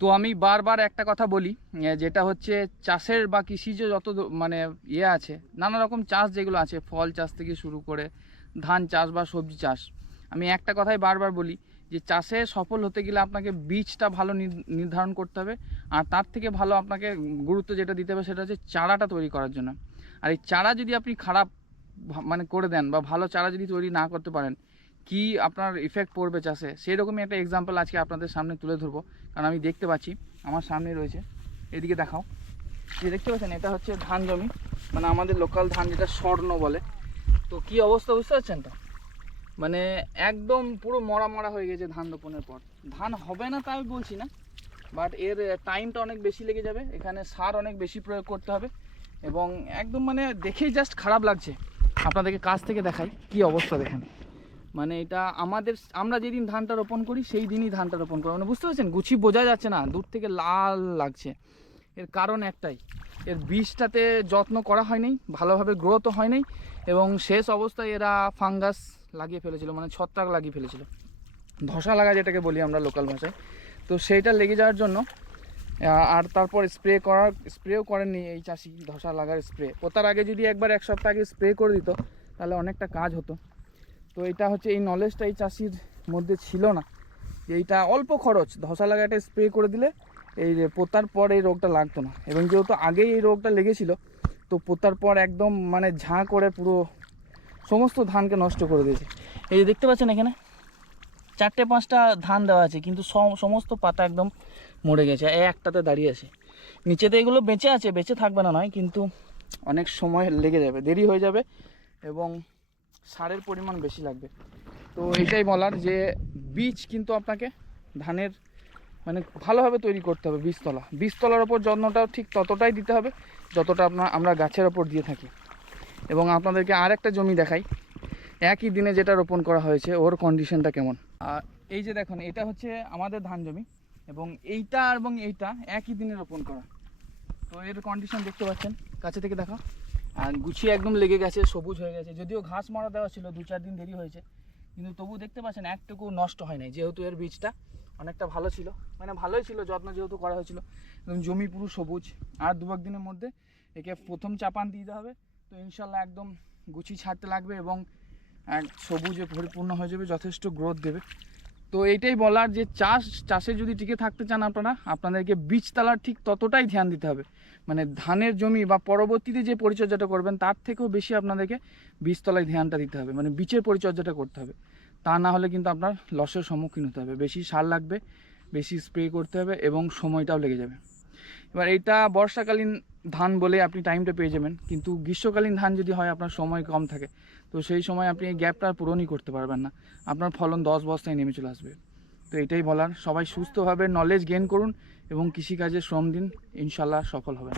তো আমি বারবার একটা কথা বলি, যেটা হচ্ছে চাষের বা কৃষিজ যত মানে আছে, নানা রকম চাষ যেগুলো আছে, ফল চাষ থেকে শুরু করে ধান চাষ বা সবজি চাষ, আমি একটা কথাই বারবার বলি যে চাষে সফল হতে গেলে আপনাকে বীজটা ভালো নির্ধারণ করতে হবে। আর তার থেকে ভালো আপনাকে গুরুত্ব যেটা দিতে হবে সেটা হচ্ছে চারাটা তৈরি করার জন্য। আর এই চারা যদি আপনি খারাপ মানে করে দেন বা ভালো চারা যদি তৈরি না করতে পারেন, কি আপনার ইফেক্ট পড়বে চাষে, সেই রকমই একটা এক্সাম্পল আজকে আপনাদের সামনে তুলে ধরবো। কারণ আমি দেখতে পাচ্ছি আমার সামনে রয়েছে, এদিকে দেখাও, যে দেখতে পাচ্ছেন এটা হচ্ছে ধান জমি, মানে আমাদের লোকাল ধান যেটা স্বর্ণ বলে। তো কি অবস্থা বুঝতে পারছেন তো, মানে একদম পুরো মরা মরা হয়ে গেছে ধান রোপণের পর। ধান হবে না তা আমি বলছি না, বাট এর টাইমটা অনেক বেশি লেগে যাবে, এখানে সার অনেক বেশি প্রয়োগ করতে হবে এবং একদম মানে দেখেই জাস্ট খারাপ লাগছে। আপনাদেরকে কাছ থেকে দেখাই কি অবস্থা দেখেন, মানে এটা আমরা যেদিন ধানটা রোপণ করি সেই দিনই ধানটা রোপণ করি, মানে বুঝতে পারছেন গুছি বোঝা যাচ্ছে না, দূর থেকে লাল লাগছে। এর কারণ একটাই, এর বীজটাতে যত্ন করা হয়নি, ভালোভাবে গ্রোথও হয়নি এবং শেষ অবস্থায় এরা ফাঙ্গাস লাগিয়ে ফেলেছিল, মানে ছত্রাক লাগিয়ে ফেলেছিল, ধসা লাগা যেটাকে বলি আমরা লোকাল ভাষায়। তো সেইটা লেগে যাওয়ার জন্য আর তারপর স্প্রেও করেননি এই চাষি ধসা লাগার স্প্রে। পোতার আগে যদি একবার এক সপ্তাহ আগে স্প্রে করে দিত তাহলে অনেকটা কাজ হতো। তো এটা হচ্ছে এই নলেজটা এই চাষির মধ্যে ছিল না, যে এইটা অল্প খরচ, ধসা লাগাটা স্প্রে করে দিলে এই পোতার পর এই রোগটা লাগতো না। এবং যেহেতু আগেই এই রোগটা লেগেছিল, তো পোতার পর একদম মানে ঝাঁ করে পুরো সমস্ত ধানকে নষ্ট করে দিয়েছে। এই যে দেখতে পাচ্ছেন এখানে 4-5টা ধান দেওয়া আছে, কিন্তু সমস্ত পাতা একদম মরে গেছে, একটাতে দাঁড়িয়ে আছে। নিচেতে এগুলো বেঁচে আছে, বেঁচে থাকবে না নয়, কিন্তু অনেক সময় লেগে যাবে, দেরি হয়ে যাবে এবং সারের পরিমাণ বেশি লাগবে। তো এটাই বলার যে বীজ কিন্তু আপনাকে ধানের মানে ভালোভাবে তৈরি করতে হবে। বীজতলার ওপর যত্নটাও ঠিক ততটাই দিতে হবে যতটা আমরা গাছের ওপর দিয়ে থাকি। এবং আপনাদেরকে আর একটা জমি দেখাই, একই দিনে যেটা রোপণ করা হয়েছে ওর কন্ডিশনটা কেমন। আর এই যে দেখুন এটা হচ্ছে আমাদের ধান জমি এবং এইটা একই দিনে রোপণ করা। তো এর কন্ডিশন দেখতে পাচ্ছেন, কাছে থেকে দেখা, আর গুছিয়ে একদম লেগে গেছে, সবুজ হয়ে গেছে। যদিও ঘাস মারা দেওয়া ছিল, 2-4 দিন দেরি হয়েছে, কিন্তু তবু দেখতে পাচ্ছেন একটুকু নষ্ট হয় নাই, যেহেতু এর বীজটা অনেকটা ভালো ছিল, মানে ভালোই ছিল, যত্ন যেহেতু করা হয়েছিল। এবং জমি পুরো সবুজ। আর 2-1 দিনের মধ্যে একে প্রথম চাপান দিতে হবে, তো ইনশাল্লাহ একদম গুছিয়ে ছাড়তে লাগবে এবং সবুজে পরিপূর্ণ হয়ে যাবে, যথেষ্ট গ্রোথ দেবে। তো এইটাই বলার যে চাষে যদি টিকে থাকতে চান আপনাদেরকে বীজতলার ঠিক ততটাই ধ্যান দিতে হবে। মানে ধানের জমি বা পরবর্তীতে যে পরিচর্যাটা করবেন তার থেকেও বেশি আপনাদেরকে বীজতলায় ধ্যানটা দিতে হবে, মানে বীজের পরিচর্যাটা করতে হবে। তা না হলে কিন্তু আপনার লসের সম্মুখীন হতে হবে, বেশি সার লাগবে, বেশি স্প্রে করতে হবে এবং সময়টাও লেগে যাবে। এবার এটা বর্ষাকালীন ধান বলে আপনি টাইমটা পেয়ে যাবেন, কিন্তু গ্রীষ্মকালীন ধান যদি হয় আপনার সময় কম থাকে, তো সেই সময় আপনি এই গ্যাপটা পূরণই করতে পারবেন না, আপনার ফলন 10 বস্তায় নেমে চলে আসবে। তো এটাই বলার, সবাই সুস্থভাবে নলেজ গেইন করুন এবং কৃষিকাজে শ্রম দিন, ইনশাল্লাহ সফল হবেন।